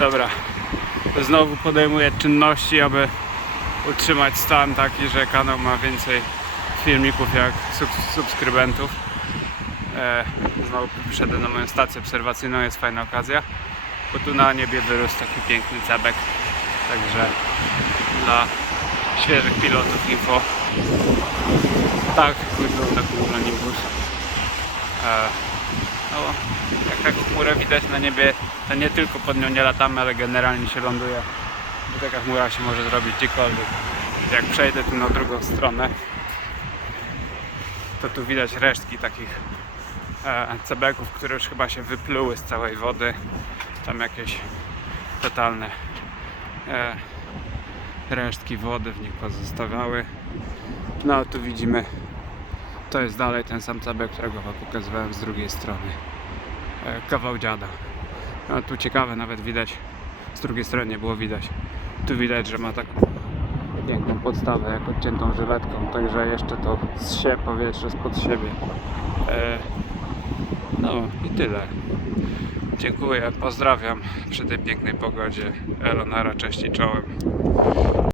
Dobra. Znowu podejmuję czynności, aby utrzymać stan taki, że kanał ma więcej filmików jak sub- subskrybentów. E, znowu przyszedłem na moją stację obserwacyjną, jest fajna okazja, bo tu na niebie wyrósł taki piękny cebek. Także dla świeżych pilotów info. Tak wygląda Cumulonimbus. E, no, jak taką chmurę widać na niebie, to nie tylko pod nią nie latamy, ale generalnie się ląduje. Bo taka chmura się może zrobić gdziekolwiek. Jak przejdę tu na drugą stronę, to tu widać resztki takich e, cebeków, które już chyba się wypluły z całej wody. Tam jakieś totalne e, resztki wody w nich pozostawały. No tu widzimy, to jest dalej ten sam cebek, którego wam pokazywałem z drugiej strony. E, kawał dziada. No tu ciekawe, nawet widać, z drugiej strony nie było widać. Tu widać, że ma taką piękną podstawę, jak odciętą żyletką, także jeszcze to zsie powietrze spod siebie. E, no i tyle. Dziękuję, pozdrawiam przy tej pięknej pogodzie. Elonara, cześć i czołem.